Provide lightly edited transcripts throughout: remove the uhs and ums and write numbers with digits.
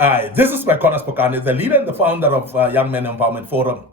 Hi, this is Micornus Phokane, the leader and the founder of Young Men Empowerment Forum.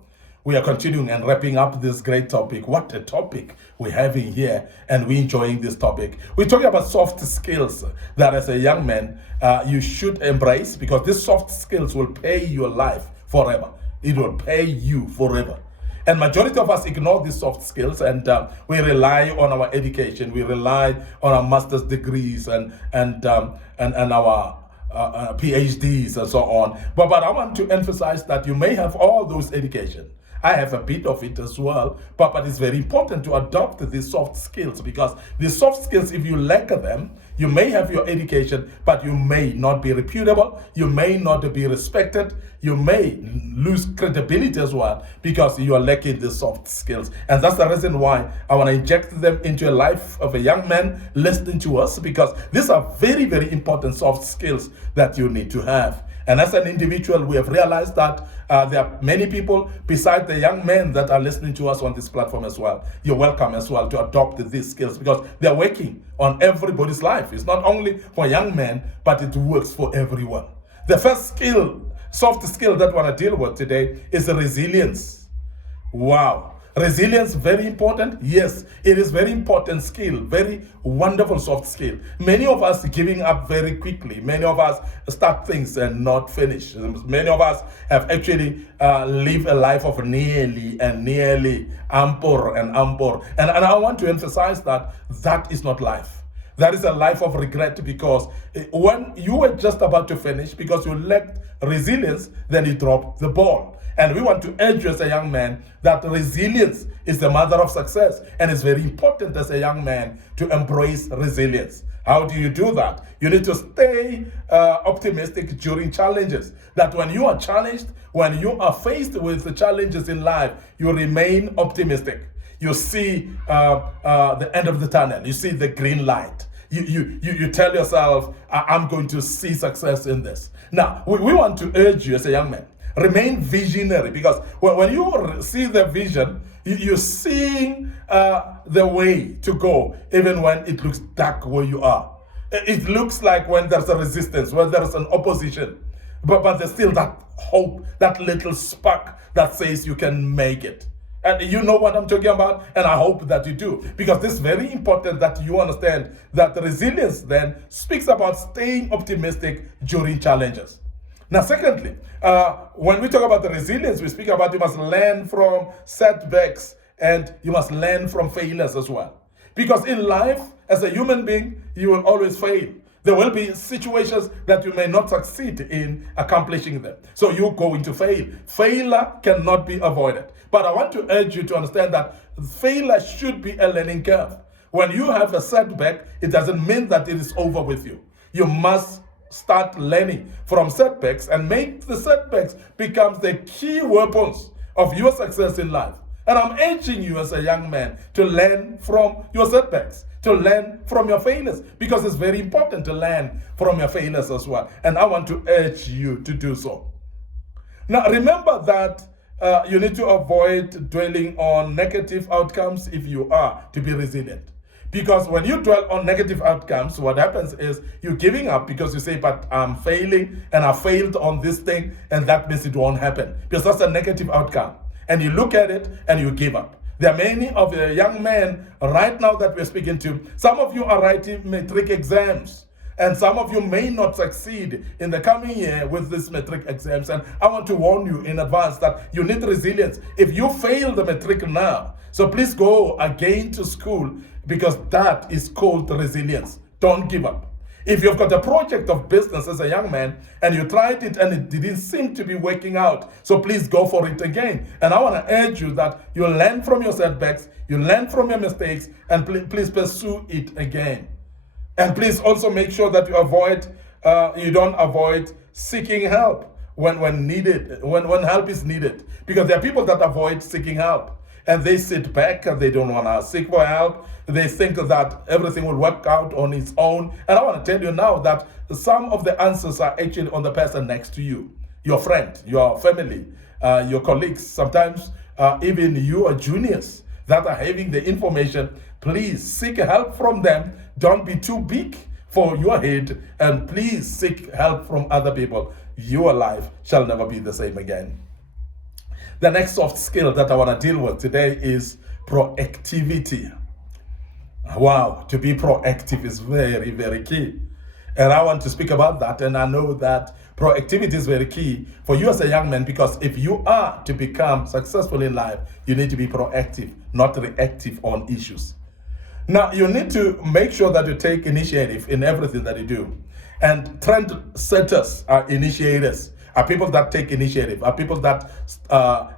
We are continuing and wrapping up this great topic. What a topic we're having here, and we're enjoying this topic. We're talking about soft skills that as a young man, you should embrace, because these soft skills will pay your life forever. It will pay you forever. And majority of us ignore these soft skills, and we rely on our education. We rely on our master's degrees and our PhDs and so on. But I want to emphasize that you may have all those education. I have a bit of it as well, but it's very important to adopt these soft skills, because these soft skills, if you lack them, you may have your education, but you may not be reputable, you may not be respected, you may lose credibility as well, because you are lacking the soft skills. And that's the reason why I want to inject them into a life of a young man listening to us, because these are very, very important soft skills that you need to have. And as an individual, we have realized that there are many people besides the young men that are listening to us on this platform as well. You're welcome as well to adopt these skills, because they're working on everybody's life. It's not only for young men, but it works for everyone. The first skill, soft skill that I want to deal with today is resilience. Wow. Resilience, very important. Yes, it is very important skill, very wonderful soft skill. Many of us giving up very quickly. Many of us start things and not finish. Many of us have actually lived a life of nearly, ampor. And I want to emphasize that that is not life. That is a life of regret, because when you were just about to finish, because you lacked resilience, then you dropped the ball. And we want to urge you as a young man that resilience is the mother of success. And it's very important as a young man to embrace resilience. How do you do that? You need to stay optimistic during challenges. That when you are challenged, when you are faced with the challenges in life, you remain optimistic. You see the end of the tunnel. You see the green light. You tell yourself, I'm going to see success in this. Now, we want to urge you as a young man, remain visionary, because when you see the vision, you're seeing the way to go, even when it looks dark where you are. It looks like when there's a resistance, when there's an opposition, but there's still that hope, that little spark that says you can make it. And you know what I'm talking about, and I hope that you do, because this is very important that you understand that resilience then speaks about staying optimistic during challenges. Now, secondly, when we talk about the resilience, we speak about you must learn from setbacks and you must learn from failures as well. Because in life, as a human being, you will always fail. There will be situations that you may not succeed in accomplishing them. So you're going to fail. Failure cannot be avoided. But I want to urge you to understand that failure should be a learning curve. When you have a setback, it doesn't mean that it is over with you. You must start learning from setbacks and make the setbacks become the key weapons of your success in life. And I'm urging you as a young man to learn from your setbacks, to learn from your failures, because it's very important to learn from your failures as well. And I want to urge you to do so. Now, remember that you need to avoid dwelling on negative outcomes if you are to be resilient. Because when you dwell on negative outcomes, what happens is you're giving up, because you say, but I'm failing and I failed on this thing, and that means it won't happen, because that's a negative outcome. And you look at it and you give up. There are many of the young men right now that we're speaking to. Some of you are writing matric exams, and some of you may not succeed in the coming year with these matric exams. And I want to warn you in advance that you need resilience. If you fail the matric now, so please go again to school, because that is called resilience. Don't give up. If you've got a project of business as a young man and you tried it and it didn't seem to be working out, so please go for it again. And I want to urge you that you learn from your setbacks, you learn from your mistakes, and please pursue it again. And please also make sure that you don't avoid seeking help when needed, when help is needed. Because there are people that avoid seeking help, and they sit back and they don't want to seek for help. They think that everything will work out on its own. And I want to tell you now that some of the answers are actually on the person next to you, your friend, your family, your colleagues, sometimes even your juniors that are having the information. Please seek help from them. Don't be too big for your head, and please seek help from other people. Your life shall never be the same again. The next soft skill that I want to deal with today is proactivity. Wow, to be proactive is very, very key. And I want to speak about that. And I know that proactivity is very key for you as a young man, because if you are to become successful in life, you need to be proactive, not reactive on issues. Now, you need to make sure that you take initiative in everything that you do. And trend setters are initiators, are people that take initiative, are people that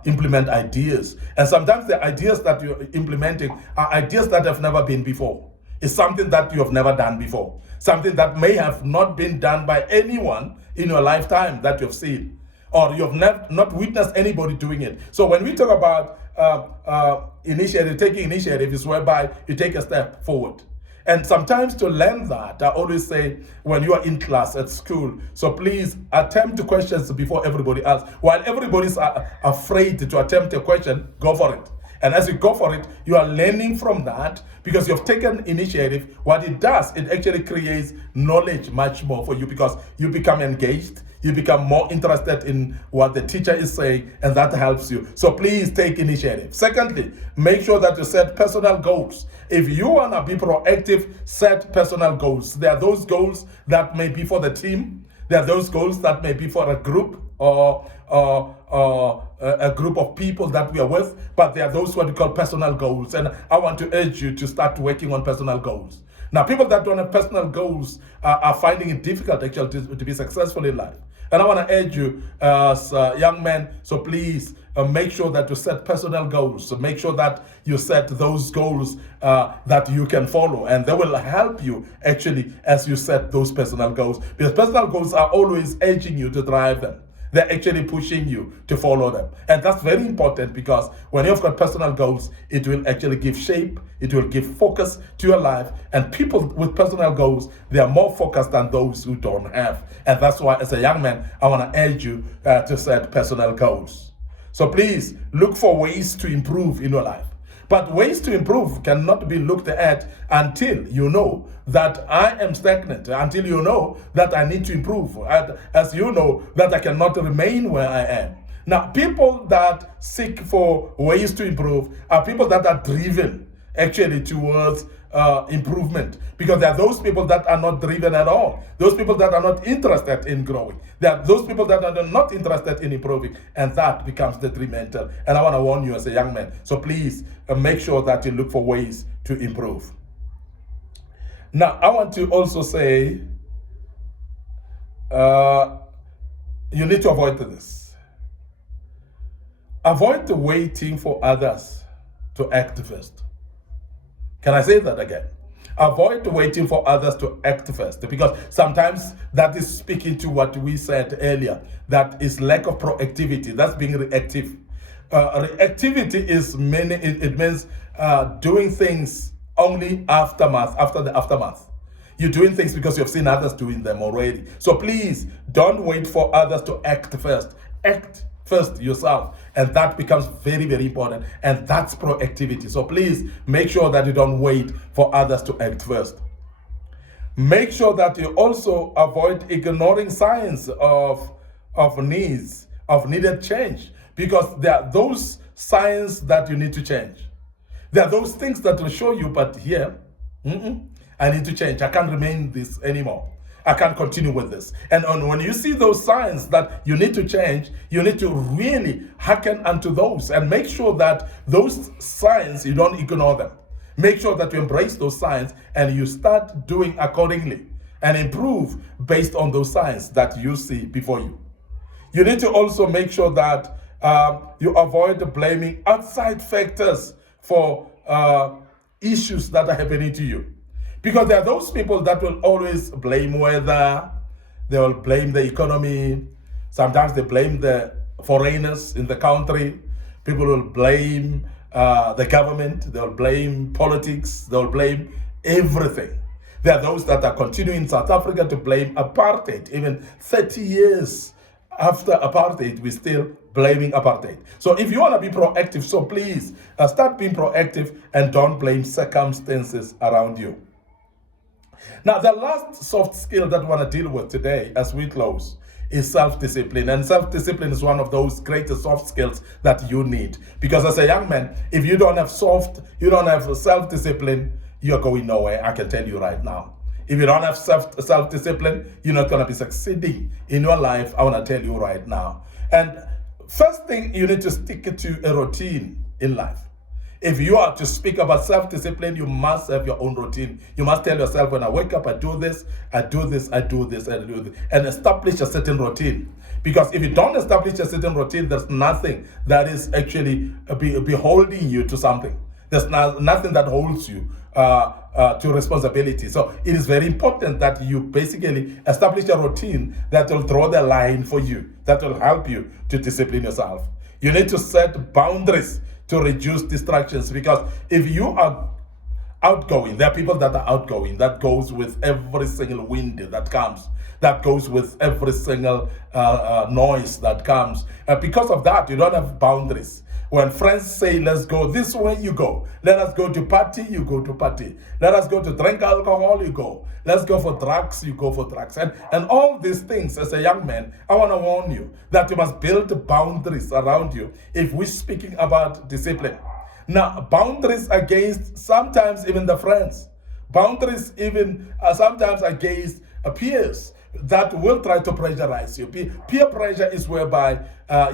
implement ideas. And sometimes the ideas that you're implementing are ideas that have never been before. It's something that you have never done before. Something that may have not been done by anyone in your lifetime that you've seen, or you've not witnessed anybody doing it. So when we talk about initiative, taking initiative is whereby you take a step forward. And sometimes to learn that, I always say when you are in class at school, so please attempt questions before everybody else. While everybody's afraid to attempt a question, go for it. And as you go for it, you are learning from that because you've taken initiative. What it does, it actually creates knowledge much more for you, because you become engaged, you become more interested in what the teacher is saying, and that helps you. So please take initiative. Secondly, make sure that you set personal goals. If you want to be proactive, set personal goals. There are those goals that may be for the team. There are those goals that may be for a group or a group of people that we are with, but there are those what we call personal goals. And I want to urge you to start working on personal goals. Now, people that don't have personal goals are finding it difficult actually to be successful in life. And I want to urge you as young men, so please make sure that you set personal goals. So make sure that you set those goals that you can follow, and they will help you actually as you set those personal goals, because personal goals are always urging you to drive them. They're actually pushing you to follow them. And that's very important, because when you've got personal goals, it will actually give shape, it will give focus to your life. And people with personal goals, they are more focused than those who don't have. And that's why, as a young man, I want to urge you to set personal goals. So please look for ways to improve in your life. But ways to improve cannot be looked at until you know that I am stagnant, until you know that I need to improve, as you know that I cannot remain where I am. Now, people that seek for ways to improve are people that are driven actually towards improvement, because there are those people that are not driven at all, those people that are not interested in growing, there are those people that are not interested in improving, and that becomes detrimental. And I want to warn you as a young man, so please make sure that you look for ways to improve. Now, I want to also say you need to avoid this. Avoid waiting for others to act first. Can I say that again? Avoid waiting for others to act first, because sometimes that is speaking to what we said earlier, that is lack of proactivity. That's being reactive. Reactivity is it means doing things only after the aftermath. You're doing things because you've seen others doing them already. So please don't wait for others to act first. Act first yourself, and that becomes very, very important, and that's proactivity. So please make sure that you don't wait for others to act first. Make sure that you also avoid ignoring signs of needed change, because there are those signs that you need to change. There are those things that will show you, but here, I need to change. I can't remain this anymore. I can't continue with this. And when you see those signs that you need to change, you need to really hearken unto those and make sure that those signs, you don't ignore them. Make sure that you embrace those signs and you start doing accordingly and improve based on those signs that you see before you. You need to also make sure that you avoid blaming outside factors for issues that are happening to you. Because there are those people that will always blame weather, they will blame the economy, sometimes they blame the foreigners in the country, people will blame the government, they'll blame politics, they'll blame everything. There are those that are continuing in South Africa to blame apartheid. Even 30 years after apartheid, we're still blaming apartheid. So if you want to be proactive, so please start being proactive and don't blame circumstances around you. Now, the last soft skill that I want to deal with today as we close is self-discipline. And self-discipline is one of those greatest soft skills that you need. Because as a young man, if you don't have self-discipline, you're going nowhere, I can tell you right now. If you don't have self-discipline, you're not going to be succeeding in your life, I want to tell you right now. And first thing, you need to stick to a routine in life. If you are to speak about self-discipline, you must have your own routine. You must tell yourself, when I wake up, I do this, I do this, I do this, I do this, and establish a certain routine. Because if you don't establish a certain routine, there's nothing that is actually beholding you to something. There's nothing that holds you to responsibility. So it is very important that you basically establish a routine that will draw the line for you, that will help you to discipline yourself. You need to set boundaries to reduce distractions, because if you are outgoing, there are people that are outgoing, that goes with every single wind that comes, that goes with every single noise that comes. Because of that, you don't have boundaries. When friends say, let's go this way, you go. Let us go to party, you go to party. Let us go to drink alcohol, you go. Let's go for drugs, you go for drugs. And all these things, as a young man, I want to warn you that you must build boundaries around you if we're speaking about discipline. Now, boundaries against sometimes even the friends. Boundaries even sometimes against peers that will try to pressurize you. Peer pressure is whereby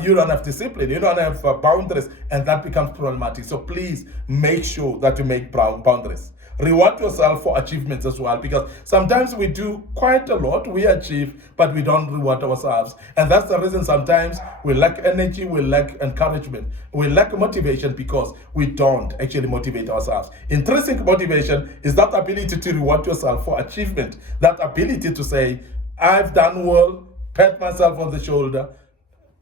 you don't have discipline, you don't have boundaries, and that becomes problematic. So please make sure that you make boundaries. Reward yourself for achievements as well, because sometimes we do quite a lot, we achieve, but we don't reward ourselves. And that's the reason sometimes we lack energy, we lack encouragement, we lack motivation, because we don't actually motivate ourselves. Intrinsic motivation is that ability to reward yourself for achievement, that ability to say, I've done well, pat myself on the shoulder.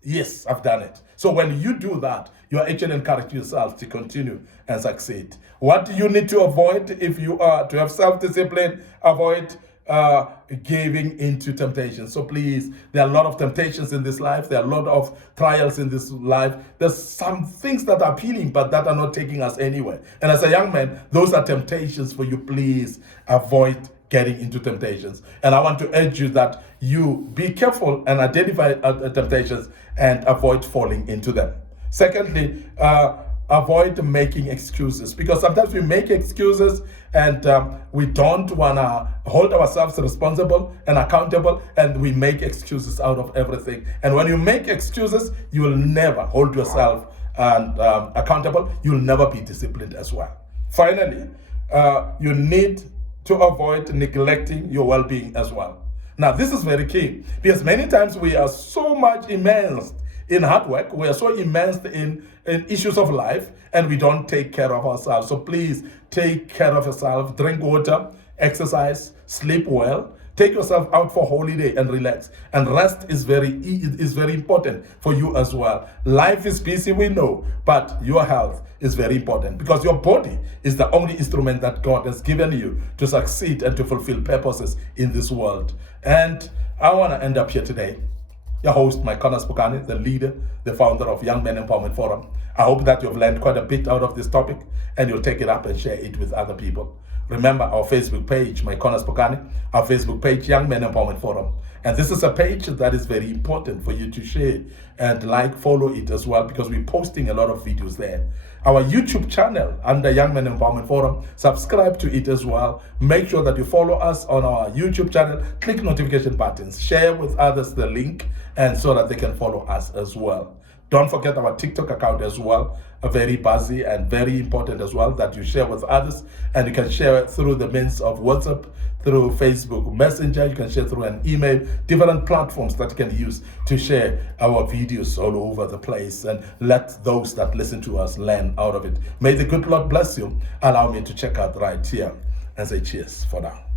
Yes, I've done it. So when you do that, you are actually encouraging yourself to continue and succeed. What do you need to avoid if you are to have self-discipline? Avoid giving into temptation. So please, there are a lot of temptations in this life. There are a lot of trials in this life. There's some things that are appealing, but that are not taking us anywhere. And as a young man, those are temptations for you. Please avoid getting into temptations. And I want to urge you that you be careful and identify temptations and avoid falling into them. Secondly, avoid making excuses, because sometimes we make excuses and we don't want to hold ourselves responsible and accountable, and we make excuses out of everything. And when you make excuses, you will never hold yourself accountable. You'll never be disciplined as well. Finally, you need to avoid neglecting your well-being as well. Now, this is very key, because many times we are so much immersed in hard work, we are so immersed in issues of life, and we don't take care of ourselves. So please take care of yourself, drink water, exercise, sleep well, take yourself out for holiday and relax. And rest is very important for you as well. Life is busy, we know, but your health is very important, because your body is the only instrument that God has given you to succeed and to fulfill purposes in this world. And I want to end up here today. Your host, Micornus Phokane, the leader, the founder of Young Men Empowerment Forum. I hope that you've learned quite a bit out of this topic, and you'll take it up and share it with other people. Remember our Facebook page, Micornus Phokane, our Facebook page, Young Men Empowerment Forum. And this is a page that is very important for you to share and follow it as well, because we're posting a lot of videos there. Our YouTube channel under Young Men Empowerment Forum, subscribe to it as well. Make sure that you follow us on our YouTube channel, click notification buttons, share with others the link, and so that they can follow us as well. Don't forget our TikTok account as well, very buzzy and very important as well, that you share with others. And you can share it through the means of WhatsApp, through Facebook Messenger, you can share through an email, different platforms that you can use to share our videos all over the place, and let those that listen to us learn out of it. May the good Lord bless you. Allow me to check out right here and say cheers for now.